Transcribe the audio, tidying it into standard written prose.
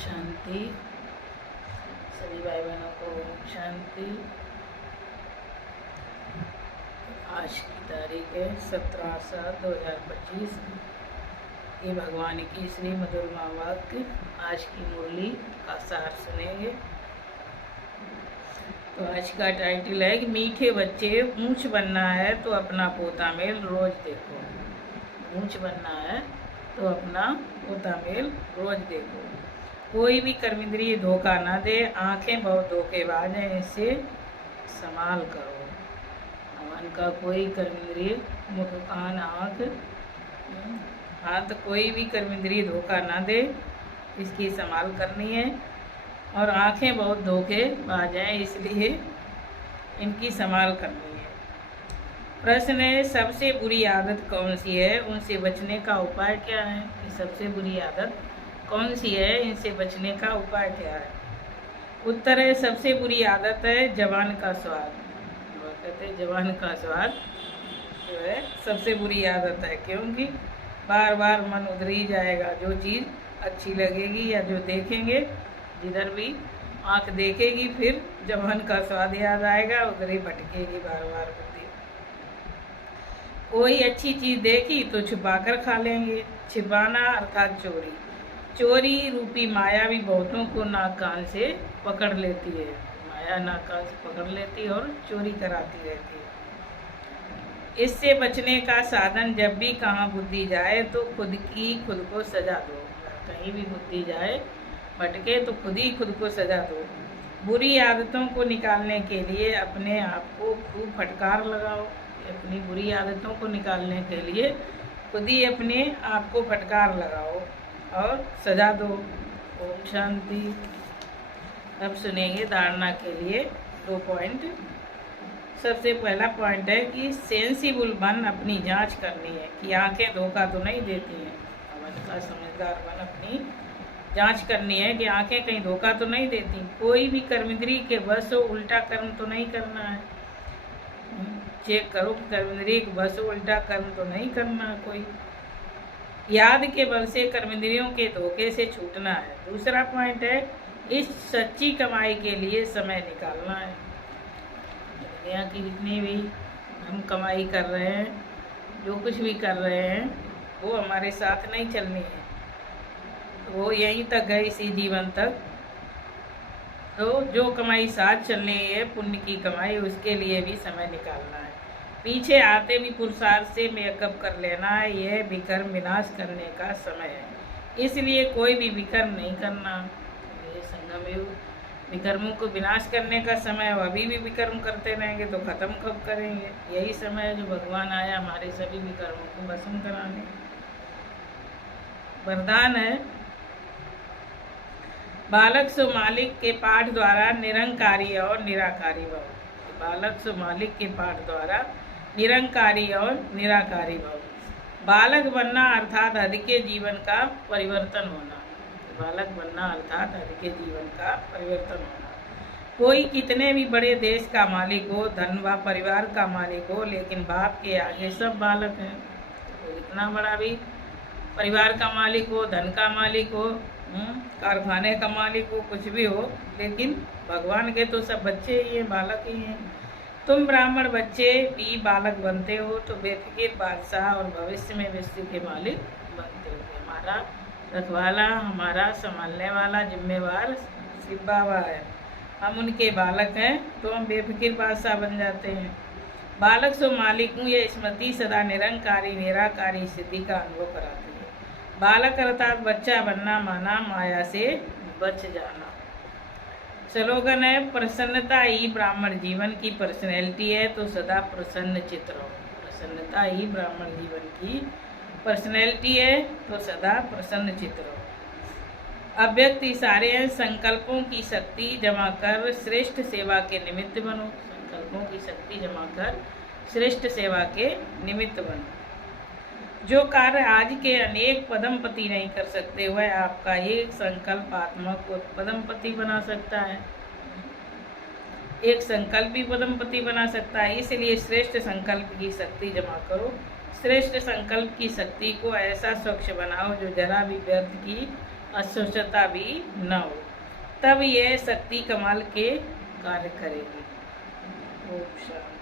शांति। सभी भाई बहनों को शांति। आज की तारीख है 17/7/2025। ये भगवान की श्री मधुर वाक्य। आज की मुरली का सार सुनेंगे। तो आज का टाइटल है कि मीठे बच्चे, ऊंच बनना है तो अपना पोता मेल रोज देखो। ऊंच बनना है तो अपना पोता मेल रोज देखो। कोई भी कर्मेंद्रिय धोखा ना दे, आंखें बहुत धोखेबाज हैं, इससे संभाल करो। मन का कोई कर्मेंद्रिय, मुख कान आँख हाथ, कोई भी कर्मेंद्रिय धोखा ना दे, इसकी संभाल करनी है। और आंखें बहुत धोखेबाज हैं, इसलिए इनकी संभाल करनी है। प्रश्न है, सबसे बुरी आदत कौन सी है, उनसे बचने का उपाय क्या है? कि सबसे बुरी आदत कौन सी है, इनसे बचने का उपाय क्या है? उत्तर है, सबसे बुरी आदत है जबान का स्वाद। वो कहते हैं जबान का स्वाद जो है सबसे बुरी आदत है, क्योंकि बार बार मन उधर ही जाएगा। जो चीज़ अच्छी लगेगी या जो देखेंगे, जिधर भी आँख देखेगी, फिर जबान का स्वाद याद आएगा, उधर ही भटकेगी बार बार बुद्धि। कोई अच्छी चीज़ देखी तो छुपा कर खा लेंगे। छिपाना अर्थात चोरी। चोरी रूपी माया भी बहुतों को नाक कान से पकड़ लेती है। माया नाक कान से पकड़ लेती है और चोरी कराती रहती है। इससे बचने का साधन, जब भी कहाँ बुद्धि जाए तो खुद को सजा दो। कहीं भी बुद्धि जाए भटके तो खुद को सजा दो। बुरी आदतों को निकालने के लिए अपने आप को खूब फटकार लगाओ। अपनी बुरी आदतों को निकालने के लिए खुद ही अपने आप को फटकार लगाओ और सजा दो। ओम शांति। अब सुनेंगे धारणा के लिए 2 पॉइंट। सबसे पहला पॉइंट है कि सेंसिबल बन अपनी जांच करनी है कि आंखें धोखा तो नहीं देती हैं। मन का समझदार बन अपनी जांच करनी है कि आंखें कहीं धोखा तो नहीं देती। कोई भी कर्मेंद्रिय के बस हो उल्टा कर्म तो नहीं करना है। चेक करो कि कर्मेंद्रिय के बस हो उल्टा कर्म तो नहीं करना है कोई। याद के बल से कर्मेंद्रियों के धोखे से छूटना है। दूसरा पॉइंट है, इस सच्ची कमाई के लिए समय निकालना है। दुनिया की जितनी भी हम कमाई कर रहे हैं, जो कुछ भी कर रहे हैं, वो हमारे साथ नहीं चलनी है। वो यहीं तक है, इसी जीवन तक। तो जो कमाई साथ चलनी है, पुण्य की कमाई, उसके लिए भी समय निकालना है। पीछे आते भी पुरुषार्थ से मेकअप कर लेना है। यह विकर्म विनाश करने का समय है, इसलिए कोई भी विकर्म नहीं करना। ये संगम विकर्मों को विनाश करने का समय है। अभी भी विकर्म करते रहेंगे तो खत्म कब करेंगे? यही समय है जो भगवान आया हमारे सभी विकर्मों को भस्म कराने। वरदान है, बालक सो मालिक के पाठ द्वारा निरंकारी और निराकारी भव। बालक सो मालिक के पाठ द्वारा निरंकारी और निराकारी भव। बालक बनना अर्थात अधिके जीवन का परिवर्तन होना। बालक बनना अर्थात अधिके जीवन का परिवर्तन होना। कोई कितने भी बड़े देश का मालिक हो, धन व परिवार का मालिक हो, लेकिन बाप के आगे सब बालक हैं। तो इतना बड़ा भी परिवार का मालिक हो, धन का मालिक हो, कारखाने का मालिक हो, कुछ भी हो, लेकिन भगवान के तो सब बच्चे ही हैं, बालक ही हैं। तुम ब्राह्मण बच्चे भी बालक बनते हो तो बेफिक्र बादशाह और भविष्य में विश्व के मालिक बनते हो। हमारा रखवाला, हमारा संभालने वाला जिम्मेवार शिव बाबा है। हम उनके बालक हैं तो हम बेफिक्र बादशाह बन जाते हैं। बालक सो मालिक हूँ, ये स्मृति सदा निरंकारी निराकारी स्थिति का अनुभव कराती है। बालक अर्थात बच्चा बनना माना माया से बच जाना। स्लोगन है, प्रसन्नता ही ब्राह्मण जीवन की पर्सनैलिटी है, तो सदा प्रसन्न चित्त रहो। प्रसन्नता ही ब्राह्मण जीवन की पर्सनैलिटी है, तो सदा प्रसन्न चित्त रहो। अव्यक्त इशारे हैं, संकल्पों की शक्ति जमा कर श्रेष्ठ सेवा के निमित्त बनो। संकल्पों की शक्ति जमा कर श्रेष्ठ सेवा के निमित्त बनो। जो कार्य आज के अनेक पदमपति नहीं कर सकते, वह आपका एक संकल्प आत्मा को पदमपति बना सकता है। एक संकल्प भी पदमपति बना सकता है। इसलिए श्रेष्ठ संकल्प की शक्ति जमा करो। श्रेष्ठ संकल्प की शक्ति को ऐसा स्वच्छ बनाओ जो जरा भी व्यर्थ की अस्वच्छता भी न हो, तब यह शक्ति कमाल के कार्य करेगी। ओम शांति।